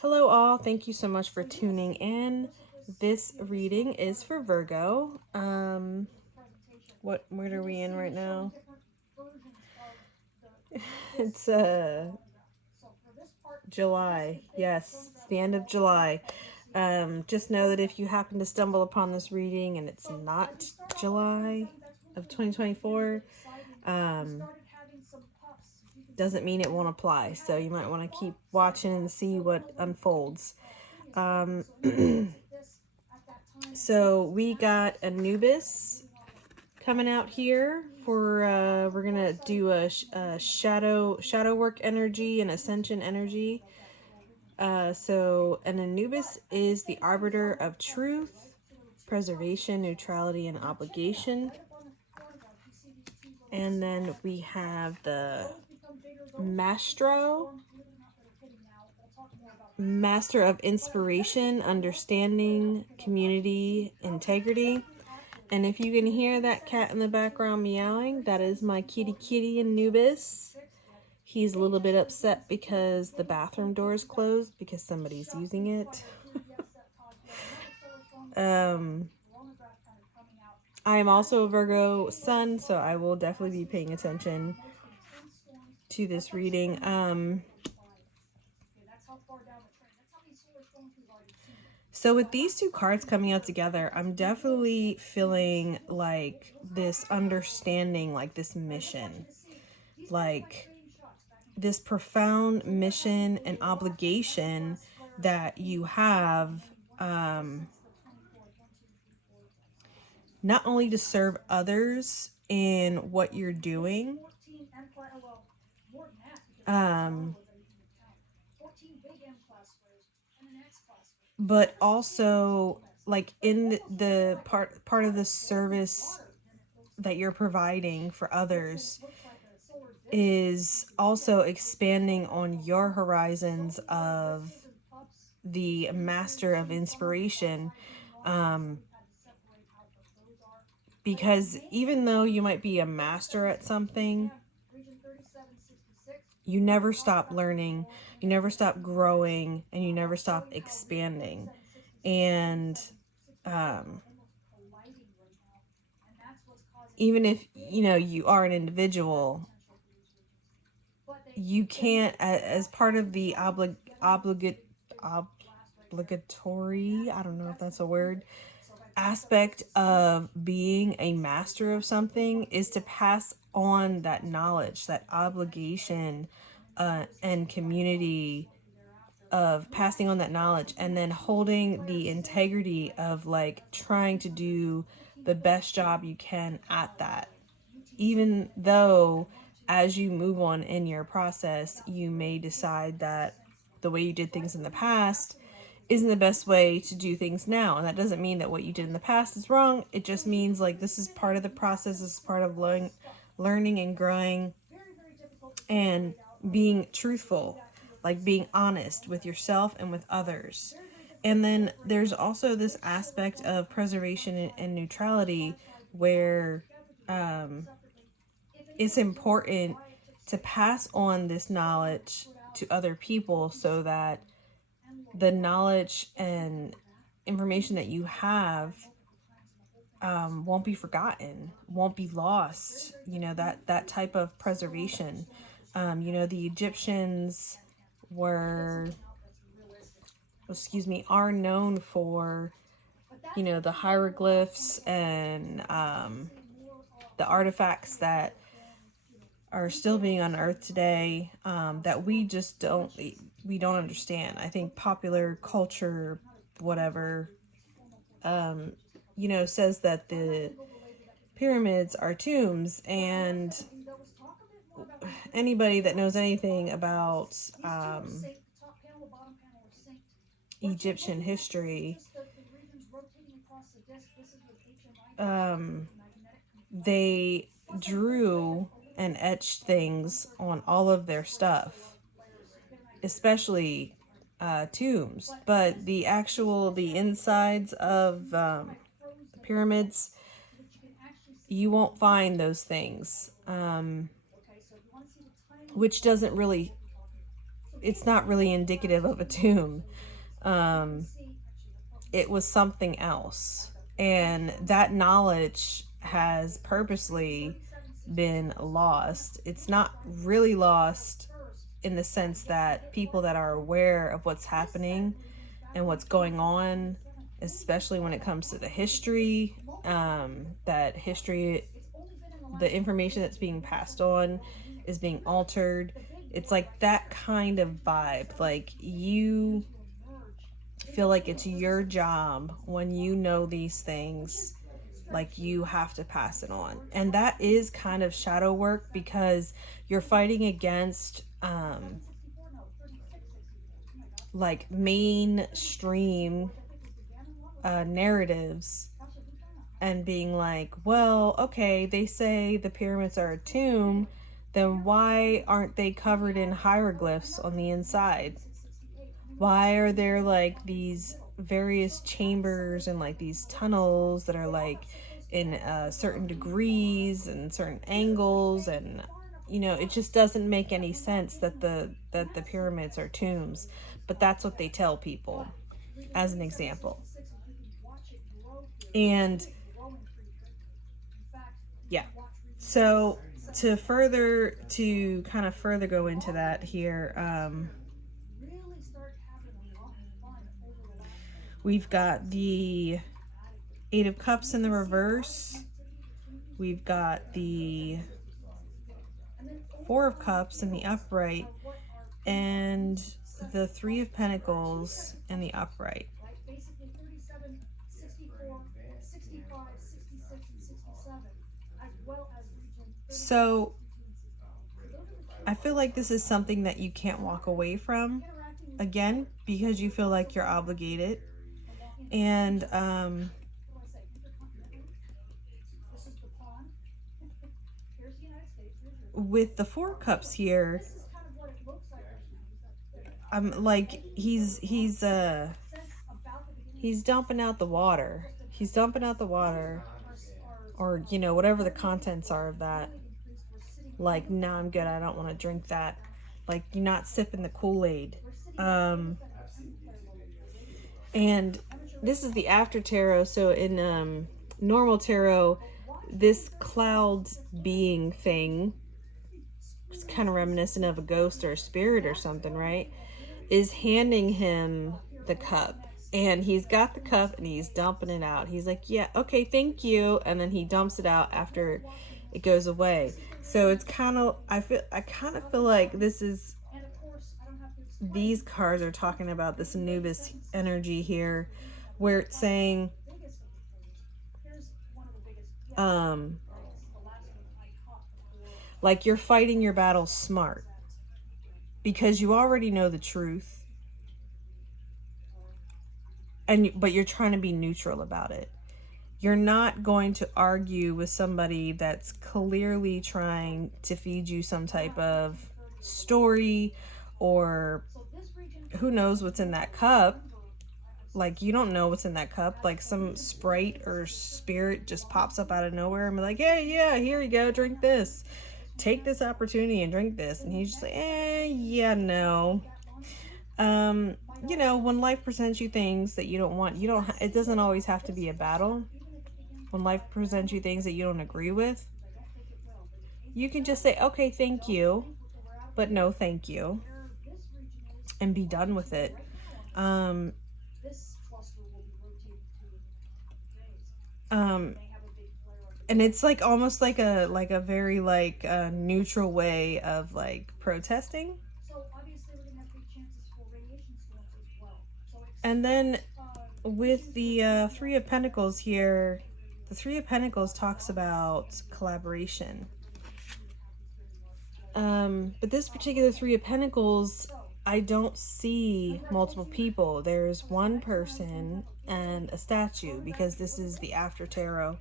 Hello all, thank you so much for tuning in. This reading is for Virgo. What are we in right now? It's July. Yes, it's the end of July. Just know that if you happen to stumble upon this reading and it's not July of 2024, doesn't mean it won't apply. So you might want to keep watching and see what unfolds. So we got Anubis coming out here for we're gonna do a shadow work energy and ascension energy. So an Anubis is the arbiter of truth, preservation, neutrality, and obligation. And then we have the Master of inspiration, understanding, community, integrity. And if you can hear that cat in the background meowing, that is my kitty Anubis. He's a little bit upset because the bathroom door is closed because somebody's using it. I am also a Virgo sun, so I will definitely be paying attention to this reading. So with these two cards coming out together, I'm definitely feeling like this understanding, like this mission, like this profound mission and obligation that you have, not only to serve others in what you're doing, but also like in the part of the service that you're providing for others is also expanding on your horizons of the master of inspiration. Because even though you might be a master at something, you never stop learning, you never stop growing, and you never stop expanding. And even if you are an individual, you can't, as part of the obligatory, I don't know if that's a word, aspect of being a master of something is to pass on that knowledge, that obligation, and community of passing on that knowledge, and then holding the integrity of like trying to do the best job you can at that, even though as you move on in your process you may decide that the way you did things in the past isn't the best way to do things now. And that doesn't mean that what you did in the past is wrong. It just means like this is part of the process. This is part of learning and growing and being truthful, like being honest with yourself and with others. And then there's also this aspect of preservation and neutrality where it's important to pass on this knowledge to other people so that the knowledge and information that you have won't be forgotten, won't be lost. That type of preservation. The Egyptians are known for, the hieroglyphs and the artifacts that are still being unearthed today, that we don't understand. I think popular culture, whatever, says that the pyramids are tombs, and anybody that knows anything about Egyptian history, they drew and etched things on all of their stuff, especially tombs. But the insides of the pyramids, you won't find those things, which doesn't really it's not really indicative of a tomb. Um, it was something else. And that knowledge has purposely been lost. It's not really lost in the sense that people that are aware of what's happening and what's going on, especially when it comes to the history, that history, the information that's being passed on is being altered. It's like that kind of vibe. Like, you feel like it's your job when you know these things, like you have to pass it on. And that is kind of shadow work, because you're fighting against like mainstream narratives, and being like, well, okay, they say the pyramids are a tomb, then why aren't they covered in hieroglyphs on the inside? Why are there like these various chambers and like these tunnels that are like in certain degrees and certain angles? And it just doesn't make any sense that the pyramids are tombs, but that's what they tell people, as an example. And yeah, so to kind of further go into that here, we've got the Eight of Cups in the reverse. We've got the Four of Cups in the upright, and the Three of Pentacles in the upright. So I feel like this is something that you can't walk away from, again, because you feel like you're obligated. And with the Four Cups here, I'm like, he's dumping out the water. He's dumping out the water, or whatever the contents are of that. Like, no, I'm good, I don't want to drink that. Like, you're not sipping the Kool-Aid. And this is the after tarot. So in normal tarot, this cloud being thing, it's kind of reminiscent of a ghost or a spirit or something, right? Is handing him the cup. And he's got the cup and he's dumping it out. He's like, yeah, okay, thank you. And then he dumps it out after it goes away. So it's kind of, I kind of feel like these cards are talking about this Anubis energy here, where it's saying, like, you're fighting your battle smart because you already know the truth, but you're trying to be neutral about it. You're not going to argue with somebody that's clearly trying to feed you some type of story, or who knows what's in that cup. Like, you don't know what's in that cup. Like, some sprite or spirit just pops up out of nowhere and be like, hey, yeah, here you go, drink this. Take this opportunity and drink this. And he's just like, yeah, no. When life presents you things that you don't want, it doesn't always have to be a battle. When life presents you things that you don't agree with, you can just say, okay, thank you, but no thank you, and be done with it. And it's like almost like a very like neutral way of like protesting. And then with the Three of Pentacles here, the Three of Pentacles talks about collaboration. But this particular Three of Pentacles, I don't see multiple people. There's one person and a statue, because this is the after tarot.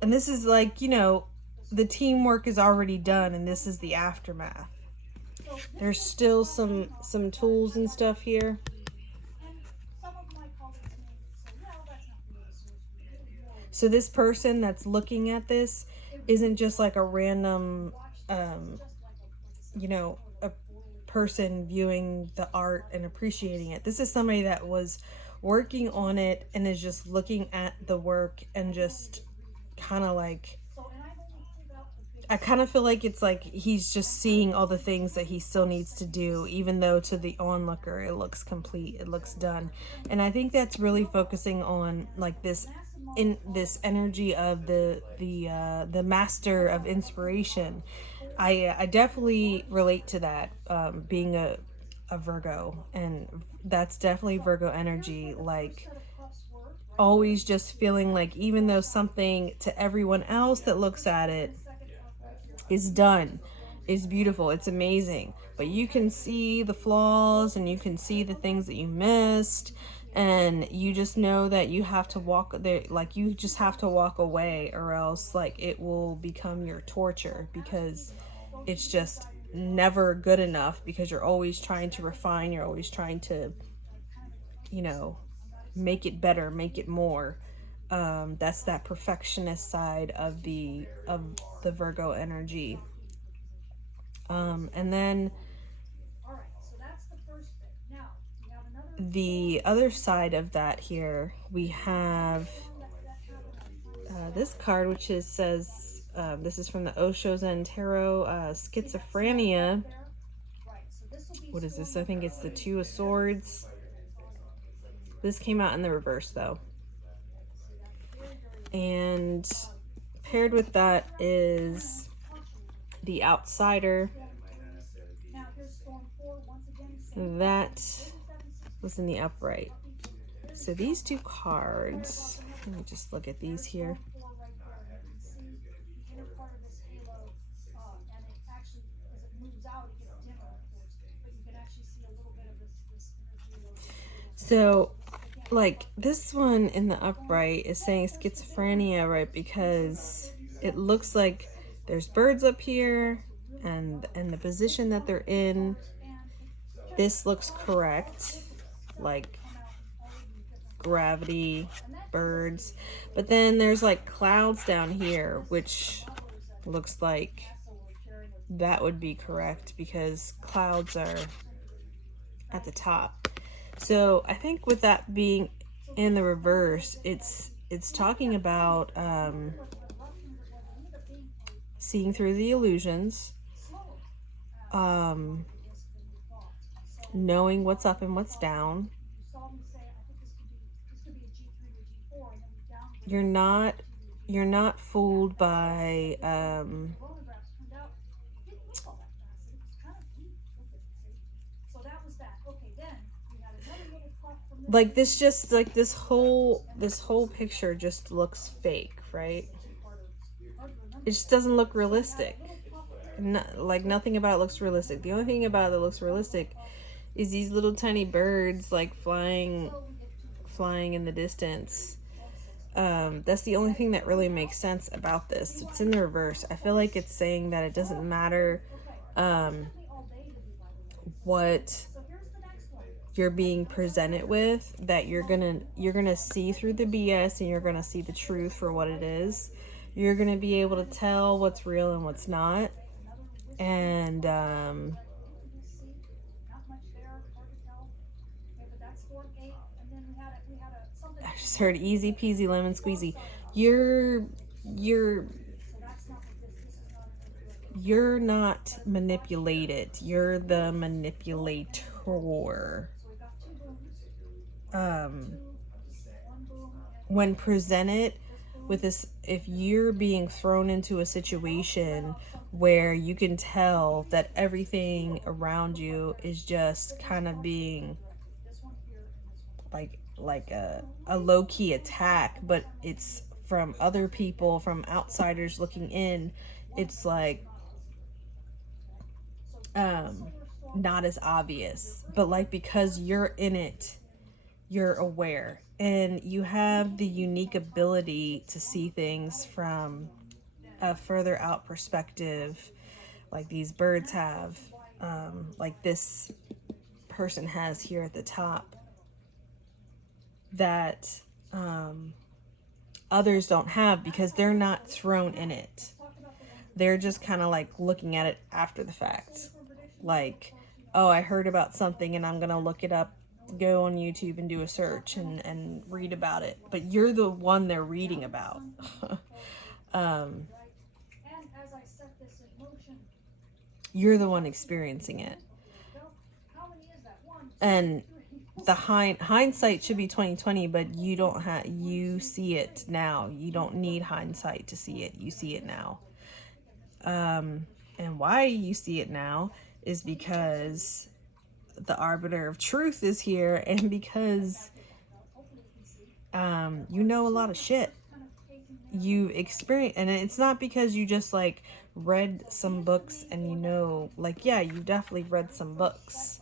And this is like, the teamwork is already done, and this is the aftermath. There's still some tools and stuff here. So this person that's looking at this isn't just like a random you know, a person viewing the art and appreciating it. This is somebody that was working on it and is just looking at the work and just kind of like, I kind of feel like it's like he's just seeing all the things that he still needs to do, even though to the onlooker it looks complete, it looks done. And I think that's really focusing on like this, in this energy of the master of inspiration. I definitely relate to that, being a Virgo, and that's definitely Virgo energy. Like always just feeling like even though something to everyone else that looks at it is done, is beautiful, it's amazing, but you can see the flaws and you can see the things that you missed, and you just know that you have to walk there, like you just have to walk away, or else like it will become your torture, because it's just never good enough, because you're always trying to refine, you're always trying to, you know, make it better, make it more. That's that perfectionist side of the Virgo energy. And then the other side of that here, we have this card, which is says, this is from the Osho Zen Tarot, schizophrenia. What is this? I think it's the Two of Swords. This came out in the reverse though. And paired with that is the Outsider. That was in the upright. So these two cards, let me just look at these here. So like this one in the upright is saying schizophrenia, right? Because it looks like there's birds up here, and the position that they're in, this looks correct, like gravity, birds, but then there's like clouds down here, which looks like that would be correct because clouds are at the top. So I think with that being in the reverse, it's talking about seeing through the illusions, knowing what's up and what's down. You're not fooled by like this, just like this whole picture just looks fake, right? It just doesn't look realistic. Like nothing about it looks realistic. The only thing about it that looks realistic is these little tiny birds like flying in the distance. That's the only thing that really makes sense about this. It's in the reverse. I feel like it's saying that it doesn't matter what you're being presented with, that you're gonna see through the BS and you're gonna see the truth for what it is. You're gonna be able to tell what's real and what's not. And I just heard easy peasy lemon squeezy. You're not manipulated. You're the manipulator. When presented with this, if you're being thrown into a situation where you can tell that everything around you is just kind of being like a low-key attack, but it's from other people, from outsiders looking in, it's like not as obvious, but like because you're in it, you're aware, and you have the unique ability to see things from a further out perspective, like these birds have, like this person has here at the top, that others don't have, because they're not thrown in it. They're just kind of like looking at it after the fact. Like, oh, I heard about something and I'm going to look it up, go on YouTube and do a search and read about it. But you're the one they're reading about. um, you're the one experiencing it. And the hindsight should be 2020, but you don't have, you see it now. You don't need hindsight to see it. You see it now. And why you see it now is because the arbiter of truth is here, and because you know a lot of shit. You experience, and it's not because you just like read some books and you know, like, yeah, you definitely read some books.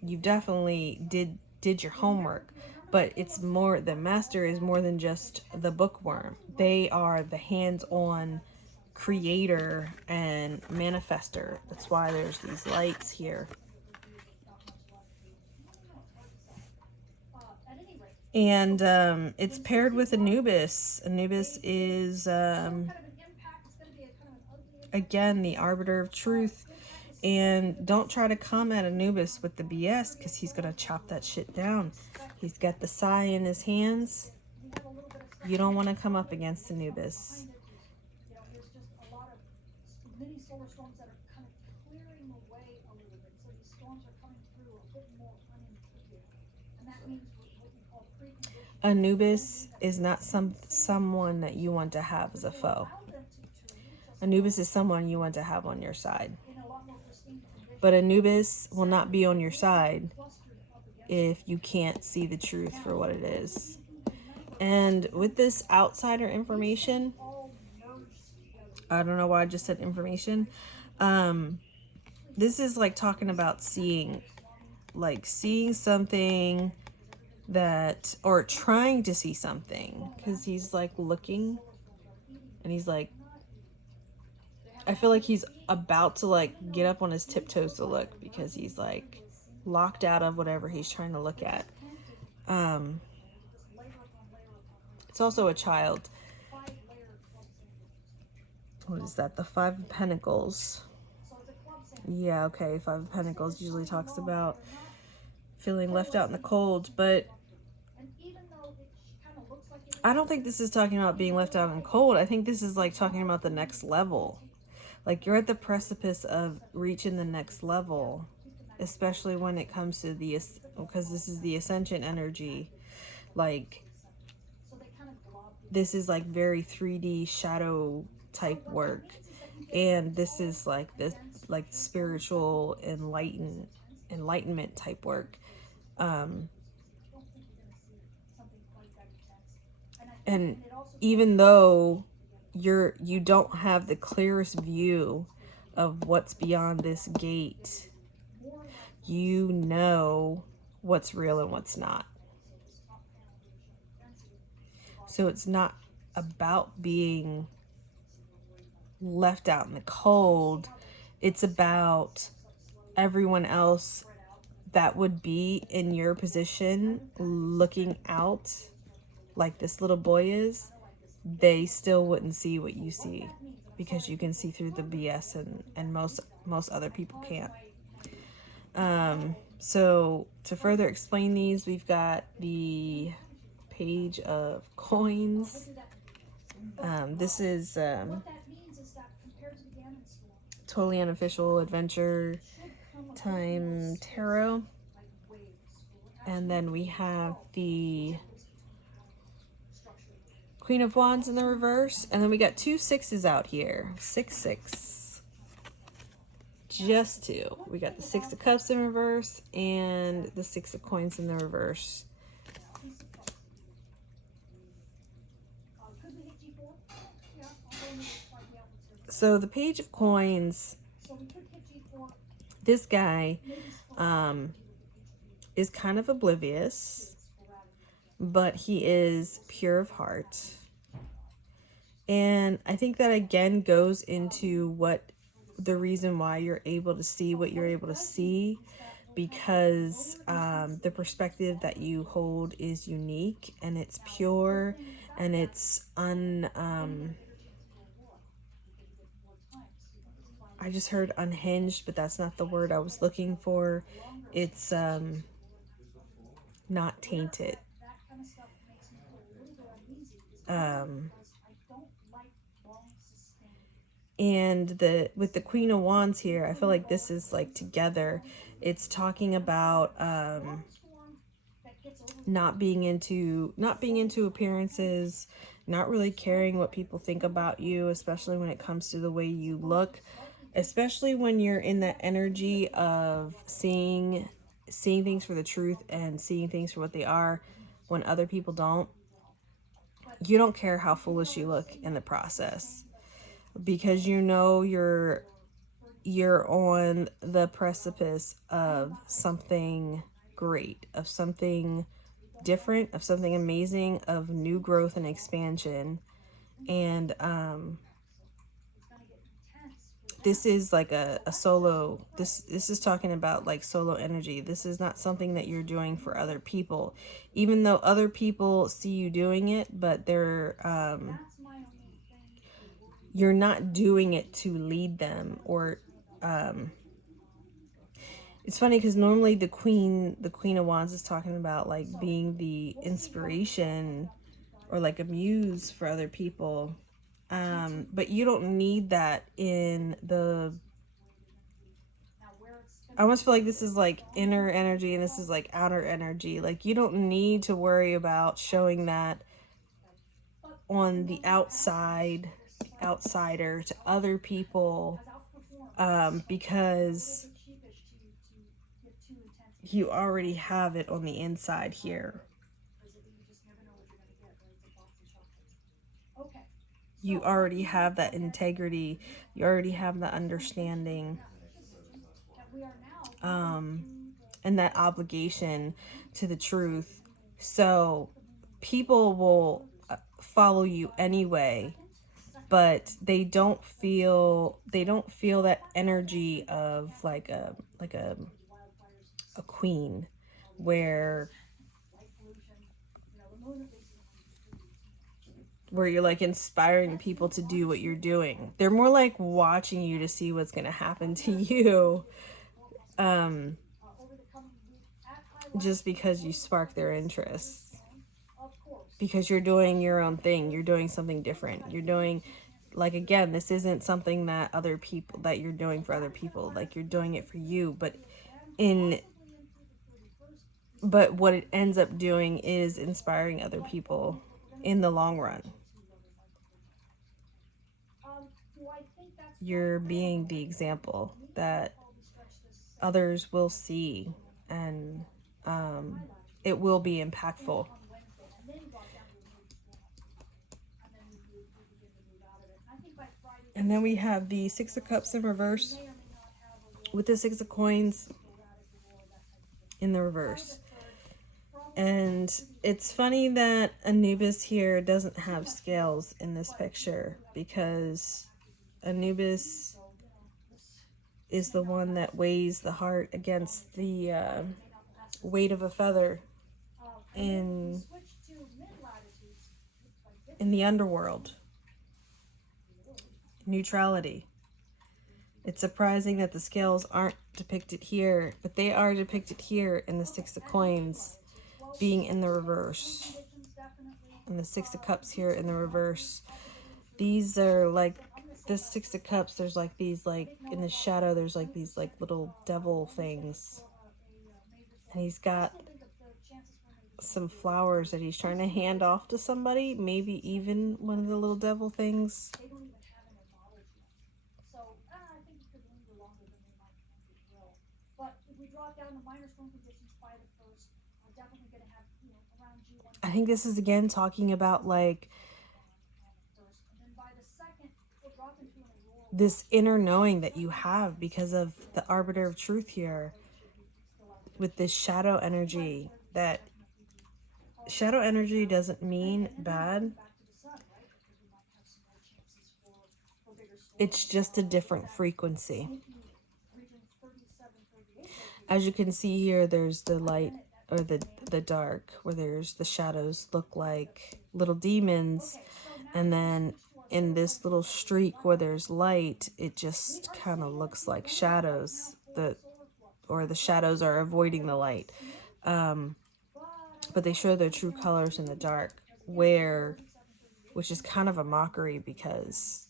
You definitely did your homework, but it's more, the master is more than just the bookworm. They are the hands-on creator and manifester. That's why there's these lights here. And it's paired with Anubis. Anubis is again the arbiter of truth. And don't try to come at Anubis with the BS, because he's gonna chop that shit down. He's got the sai in his hands. You don't want to come up against Anubis. Anubis is not someone that you want to have as a foe. Anubis is someone you want to have on your side. But Anubis will not be on your side if you can't see the truth for what it is. And with this outsider information, I don't know why I just said information. This is like talking about seeing something that, or trying to see something, because he's like looking and he's like, I feel like he's about to like get up on his tiptoes to look, because he's like locked out of whatever he's trying to look at. It's also a child. What is that? The Five of Pentacles. Yeah, okay. Five of Pentacles usually talks about feeling left out in the cold, but I don't think this is talking about being left out in the cold. I think this is like talking about the next level. Like, you're at the precipice of reaching the next level, especially when it comes to the, because this is the ascension energy. Like, this is like very 3D shadow type work, and this is like this like spiritual enlightenment type work. And even though you don't have the clearest view of what's beyond this gate, you know what's real and what's not. So it's not about being left out in the cold. It's about everyone else that would be in your position looking out like this little boy is. They still wouldn't see what you see, because you can see through the BS, and most other people can't. So to further explain these, we've got the Page of Coins. This is totally unofficial adventure time tarot. And then we have the Queen of Wands in the reverse, and then we got two sixes out here. 6 just two. We got the Six of Cups in reverse and the Six of Coins in the reverse. So the Page of Coins, this guy is kind of oblivious, but he is pure of heart. And I think that again goes into what the reason why you're able to see what you're able to see, because the perspective that you hold is unique, and it's pure, and it's I just heard unhinged, but that's not the word I was looking for. It's not tainted. Um, and the with the Queen of Wands here, I feel like this is like together. It's talking about not being into appearances, not really caring what people think about you, especially when it comes to the way you look, especially when you're in that energy of seeing things for the truth and seeing things for what they are when other people don't. You don't care how foolish you look in the process, because you know you're on the precipice of something great, of something different, of something amazing, of new growth and expansion. And this is like a solo, this is talking about like solo energy. This is not something that you're doing for other people, even though other people see you doing it, but you're not doing it to lead them. Or it's funny because normally the queen of wands is talking about like being the inspiration or like a muse for other people. But you don't need that in the, I almost feel like this is like inner energy and this is like outer energy. Like you don't need to worry about showing that on the outsider to other people, because you already have it on the inside here. You already have that integrity. You already have that understanding, and that obligation to the truth. So people will follow you anyway, but they don't feel that energy of like a queen, where you're like inspiring people to do what you're doing. They're more like watching you to see what's going to happen to you, just because you spark their interests, because you're doing your own thing. You're doing something different. You're doing, like, again, this isn't something that other people, that you're doing for other people. Like, you're doing it for you, in but what it ends up doing is inspiring other people in the long run. You're being the example that others will see, and it will be impactful. And then we have the Six of Cups in reverse with the Six of Coins in the reverse. And it's funny that Anubis here doesn't have scales in this picture, because Anubis is the one that weighs the heart against the weight of a feather in the underworld. Neutrality. It's surprising that the scales aren't depicted here, but they are depicted here in the Six of Coins being in the reverse, and the Six of Cups here in the reverse. These are like, this Six of Cups, there's like these, like in the shadow, there's like these like little devil things, and he's got some flowers that he's trying to hand off to somebody, maybe even one of the little devil things. I think this is again talking about like this inner knowing that you have because of the arbiter of truth here with this shadow energy. That shadow energy doesn't mean bad. It's just a different frequency. As you can see here, there's the light or the dark, where there's the shadows look like little demons, and then in this little streak where there's light, it just kind of looks like shadows. The shadows are avoiding the light. But they show their true colors in the dark, which is kind of a mockery because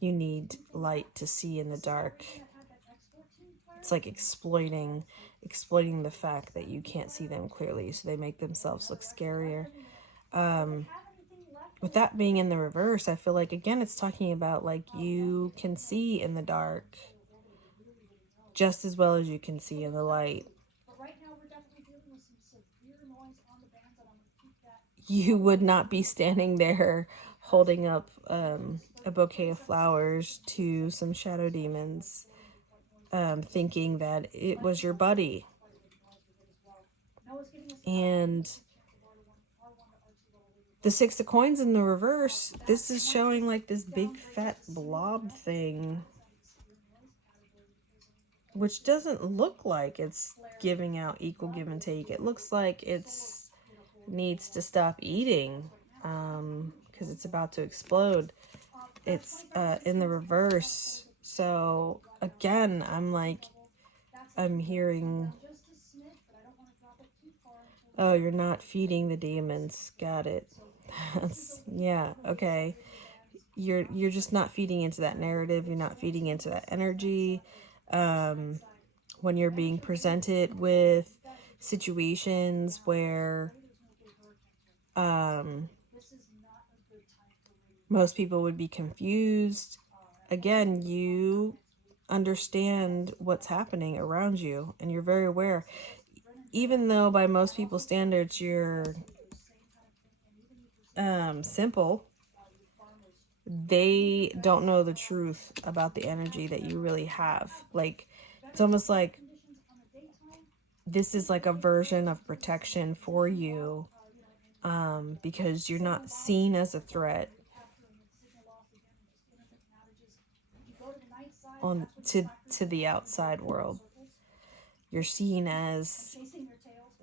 you need light to see in the dark. It's like exploiting the fact that you can't see them clearly, so they make themselves look scarier. With that being in the reverse, I feel like again it's talking about like you can see in the dark just as well as you can see in the light. You would not be standing there holding up a bouquet of flowers to some shadow demons, thinking that it was your buddy. And the Six of Coins in the reverse, this is showing like this big fat blob thing, which doesn't look like it's giving out equal give and take. It looks like it's needs to stop eating because it's about to explode. It's in the reverse. So again, I'm hearing, oh, you're not feeding the demons. Got it. Yeah, okay. You're just not feeding into that narrative. You're not feeding into that energy. When you're being presented with situations where most people would be confused, again, you understand what's happening around you and you're very aware. Even though by most people's standards you're simple, they don't know the truth about the energy that you really have. Like, it's almost like this is like a version of protection for you, because you're not seen as a threat to the outside world. You're seen as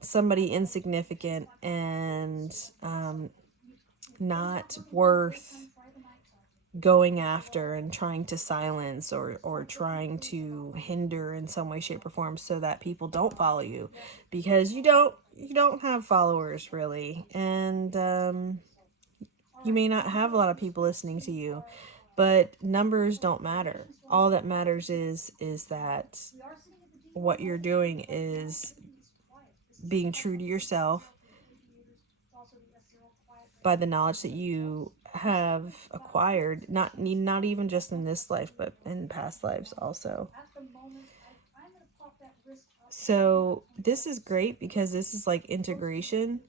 somebody insignificant and not worth going after and trying to silence or trying to hinder in some way, shape, or form so that people don't follow you, because you don't have followers really, and you may not have a lot of people listening to you, but numbers don't matter. All that matters is that what you're doing is being true to yourself by the knowledge that you have acquired, not even just in this life, but in past lives also. So this is great because this is like integration.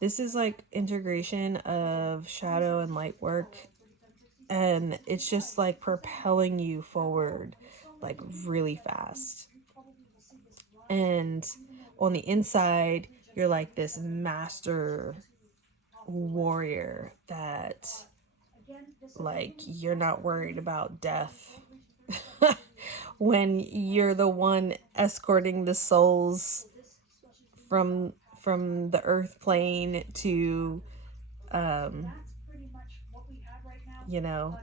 This is like integration of shadow and light work, and it's just like propelling you forward like really fast. And on the inside, you're like this master warrior that, like, you're not worried about death when you're the one escorting the souls from the earth plane to you know,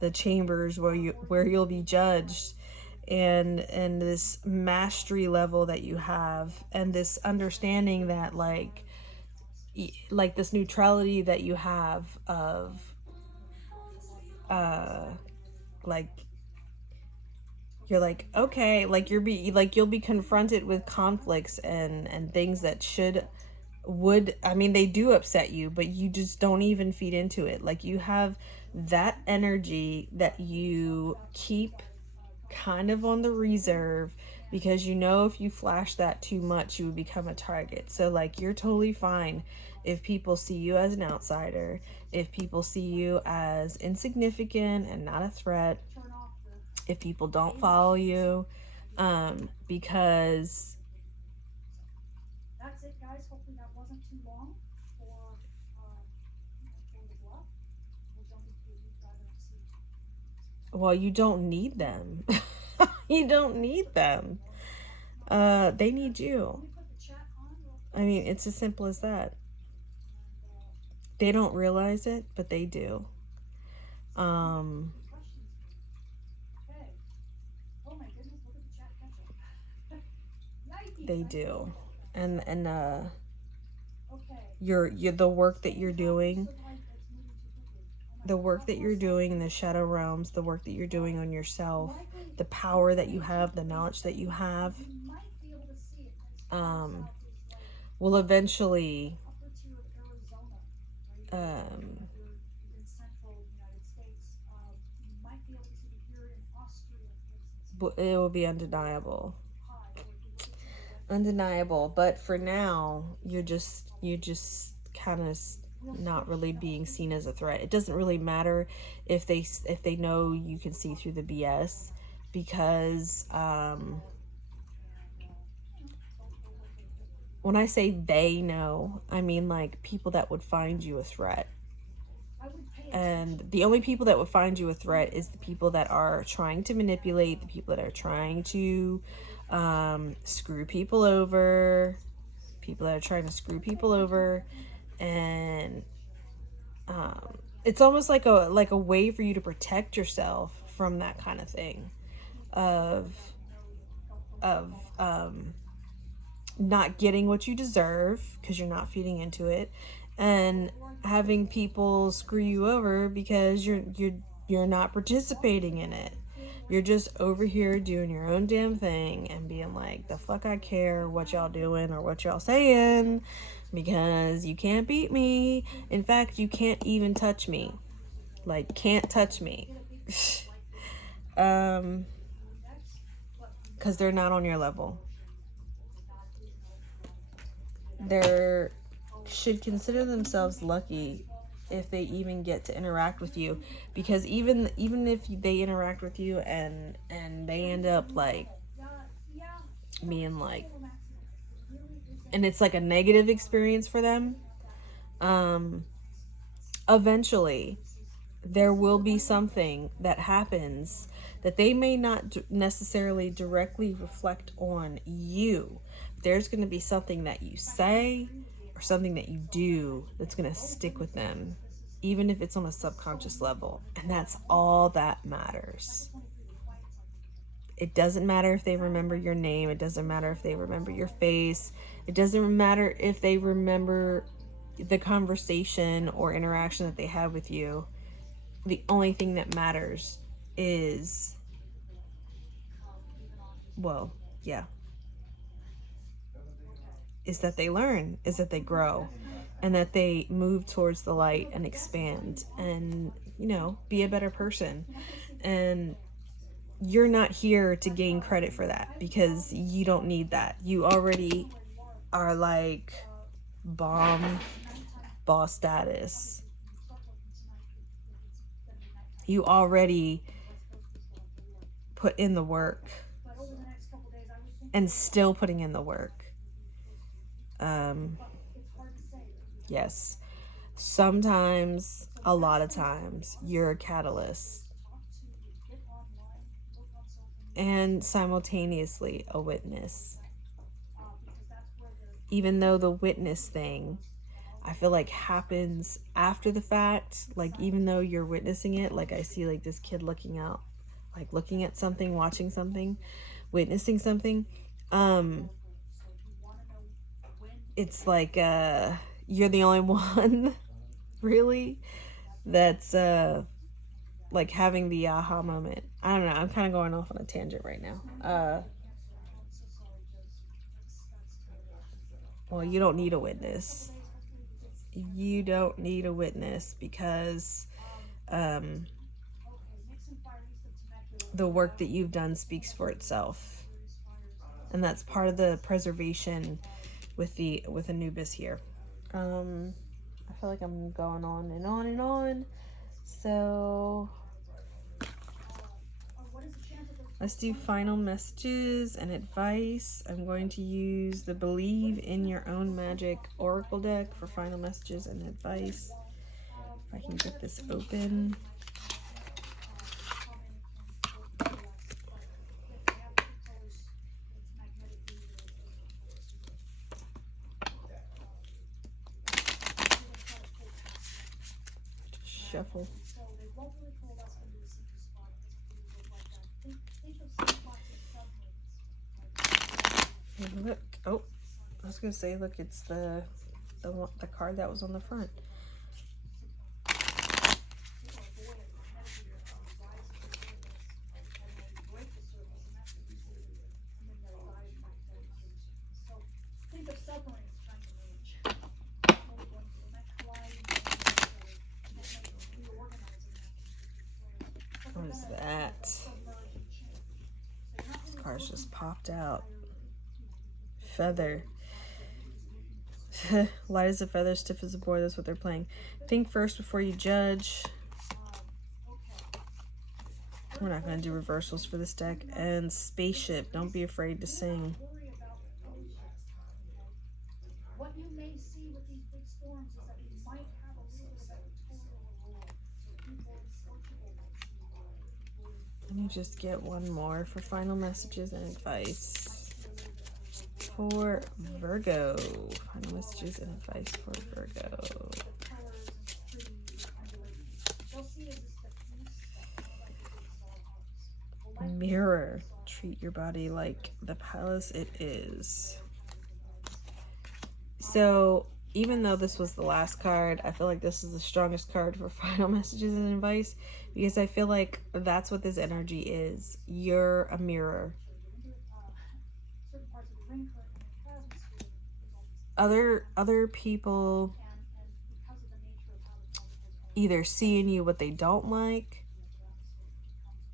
the chambers where you'll be judged, and this mastery level that you have, and this understanding that like this neutrality that you have of like you're like, okay, like you'll be confronted with conflicts and things that I mean, they do upset you, but you just don't even feed into it. Like, you have that energy that you keep kind of on the reserve, because you know if you flash that too much, you would become a target. So like, you're totally fine if people see you as an outsider, if people see you as insignificant and not a threat, if people don't follow you, because well, you don't need them. You don't need them. They need you. I mean, it's as simple as that. They don't realize it, but they do. They do. And you're the work that you're doing, in the shadow realms, the work that you're doing on yourself, the power that you have, the knowledge that you have, will eventually it will be undeniable. But for now, you're just kind of not really being seen as a threat. It doesn't really matter if they know you can see through the BS, because when I say they know, I mean like people that would find you a threat. And the only people that would find you a threat is the people that are trying to manipulate, the people that are trying to screw people over, and it's almost like a way for you to protect yourself from that kind of thing, of not getting what you deserve because you're not feeding into it, and having people screw you over because you're not participating in it. You're just over here doing your own damn thing and being like, the fuck I care what y'all doing or what y'all saying, because you can't beat me. In fact, you can't even touch me. Like, can't touch me. Because they're not on your level. They should consider themselves lucky if they even get to interact with you, because even if they interact with you and they end up like being like, and it's like a negative experience for them, eventually there will be something that happens that they may not necessarily directly reflect on you. There's going to be something that you say or something that you do that's going to stick with them, even if it's on a subconscious level. And that's all that matters. It doesn't matter if they remember your name. It doesn't matter if they remember your face. It doesn't matter if they remember the conversation or interaction that they had with you. The only thing that matters is, is that they learn, is that they grow, and that they move towards the light and expand and, be a better person. And you're not here to gain credit for that, because you don't need that. You already are like bomb boss status. You already put in the work and still putting in the work. Yes. Sometimes, a lot of times, you're a catalyst and simultaneously a witness. Even though the witness thing, I feel like, happens after the fact. Like, even though you're witnessing it, like I see like this kid looking out, like looking at something, watching something, witnessing something. It's like you're the only one really that's like having the aha moment. I don't know, I'm kind of going off on a tangent right now. Well, you don't need a witness. You don't need a witness, because the work that you've done speaks for itself, and that's part of the preservation with Anubis here. I feel like I'm going on and on and on, so let's do final messages and advice. I'm going to use the Believe in Your Own Magic Oracle deck for final messages and advice. If I can get this open. shuffle. And look, oh, I was gonna say, look, it's the card that was on the front. What is that? This card's just popped out. Feather. Light as a feather, stiff as a board. That's what they're playing. Think first before you judge. We're not going to do reversals for this deck. And spaceship. Don't be afraid to sing. Let me just get one more for final messages and advice for Virgo. Final messages and advice for Virgo. Mirror. Treat your body like the palace it is. So even though this was the last card, I feel like this is the strongest card for final messages and advice, because I feel like that's what this energy is. You're a mirror. Other people either see in you what they don't like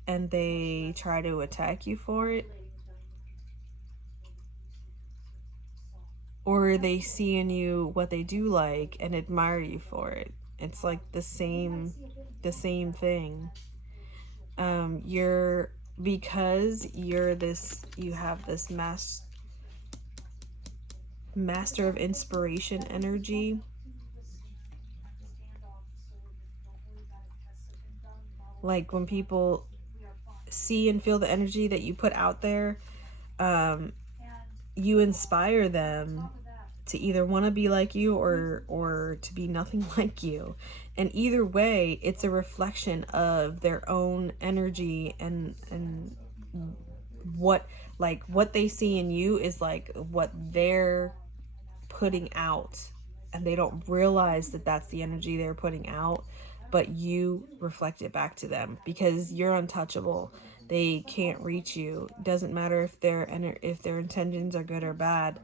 and they try to attack you for it, or they see in you what they do like and admire you for it. It's like the same thing. Because you have this master of inspiration energy. Like when people see and feel the energy that you put out there, you inspire them to either want to be like you or to be nothing like you. And either way, it's a reflection of their own energy, and what they see in you is like what they're putting out, and they don't realize that that's the energy they're putting out, but you reflect it back to them because you're untouchable. They can't reach you. Doesn't matter if their intentions are good or bad,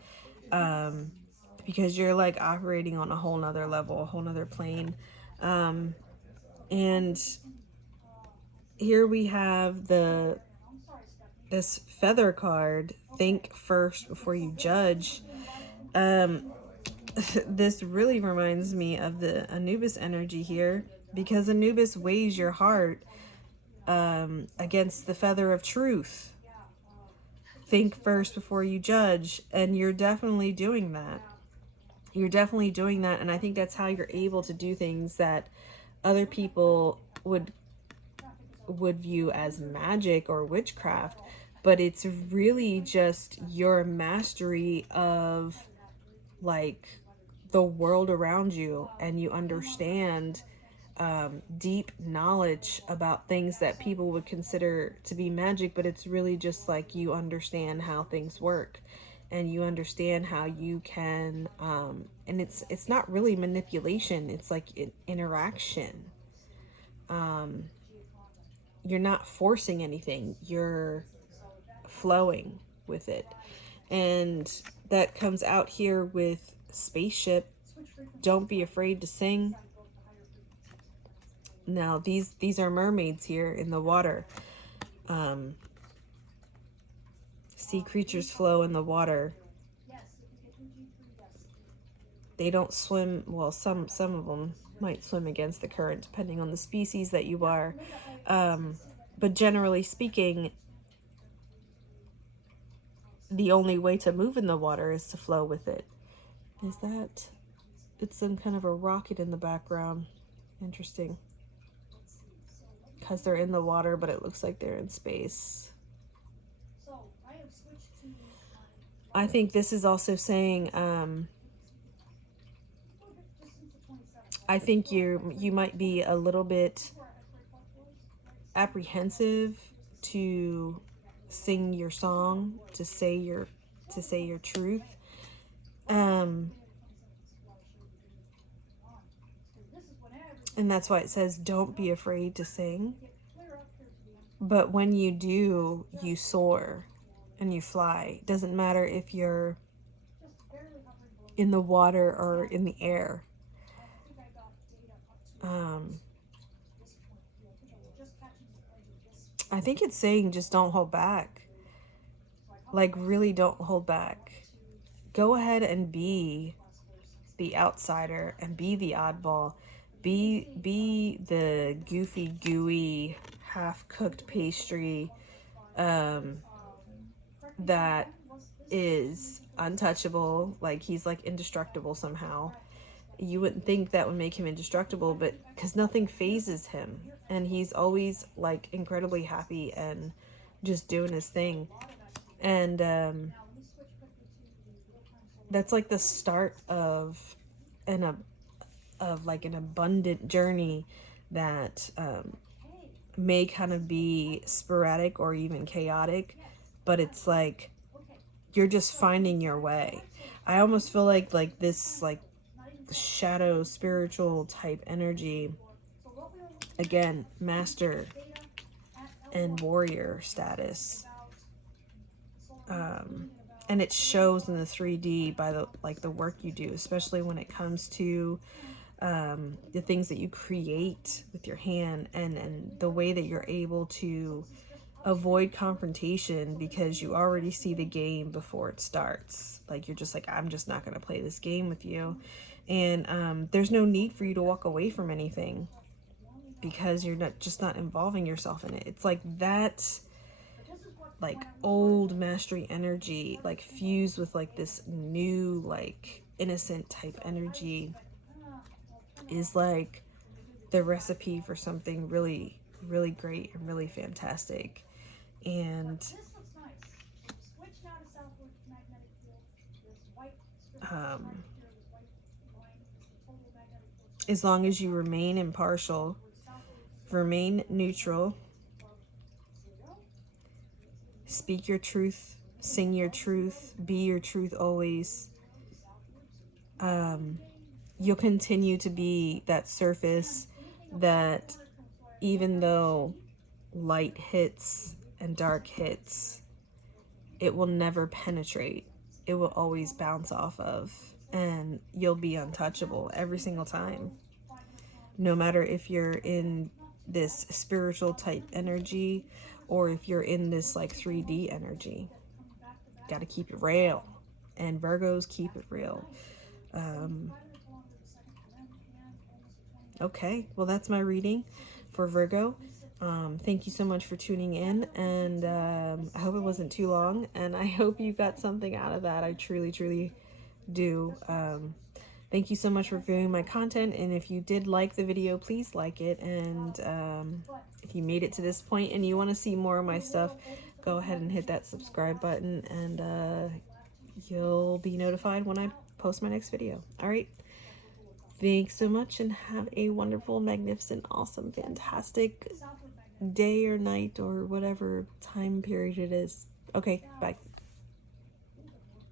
because you're like operating on a whole nother level, a whole nother plane. And here we have this feather card. Think first before you judge. This really reminds me of the Anubis energy here, because Anubis weighs your heart against the feather of truth. Think first before you judge, and you're definitely doing that. You're definitely doing that, and I think that's how you're able to do things that other people would view as magic or witchcraft, but it's really just your mastery of like the world around you, and you understand deep knowledge about things that people would consider to be magic, but it's really just like you understand how things work, and you understand how you can and it's not really manipulation, it's like interaction. You're not forcing anything, you're flowing with it. And that comes out here with spaceship. Don't be afraid to sing. Now these are mermaids here in the water. Sea creatures flow in the water. They don't swim, well, some of them might swim against the current depending on the species that you are, but generally speaking, the only way to move in the water is to flow with it. Is that, it's some kind of a rocket in the background. Interesting, because they're in the water but it looks like they're in space. I think this is also saying I think you might be a little bit apprehensive to sing your song, to say your truth. And that's why it says don't be afraid to sing. But when you do, you soar and you fly. Doesn't matter if you're in the water or in the air. I think it's saying just don't hold back. Like, really don't hold back. Go ahead and be the outsider and be the oddball. Be the goofy, gooey, half-cooked pastry that is untouchable. Like, he's like indestructible somehow. You wouldn't think that would make him indestructible, but because nothing phases him, and he's always like incredibly happy and just doing his thing. And that's like the start of like an abundant journey that may kind of be sporadic or even chaotic, but it's like you're just finding your way. I almost feel like this like shadow spiritual type energy, again, master and warrior status, and it shows in the 3D by the work you do, especially when it comes to the things that you create with your hand, and the way that you're able to avoid confrontation because you already see the game before it starts. Like, you're just like, I'm just not going to play this game with you. And there's no need for you to walk away from anything because you're not involving yourself in it. It's like that, like old mastery energy, like fused with like this new, like innocent type energy, is like the recipe for something really, really great and really fantastic. And as long as you remain impartial, remain neutral, speak your truth, sing your truth, be your truth always, you'll continue to be that surface that, even though light hits and dark hits, it will never penetrate. It will always bounce off of, and you'll be untouchable every single time. No matter if you're in this spiritual type energy or if you're in this like 3D energy, got to keep it real. And Virgos keep it real. Okay, well, that's my reading for Virgo. Thank you so much for tuning in, and I hope it wasn't too long, and I hope you got something out of that. I truly, truly do. Thank you so much for viewing my content, and if you did like the video, please like it, and if you made it to this point and you want to see more of my stuff, go ahead and hit that subscribe button, and you'll be notified when I post my next video. All right. Thanks so much, and have a wonderful, magnificent, awesome, fantastic day or night or whatever time period it is. Okay, bye.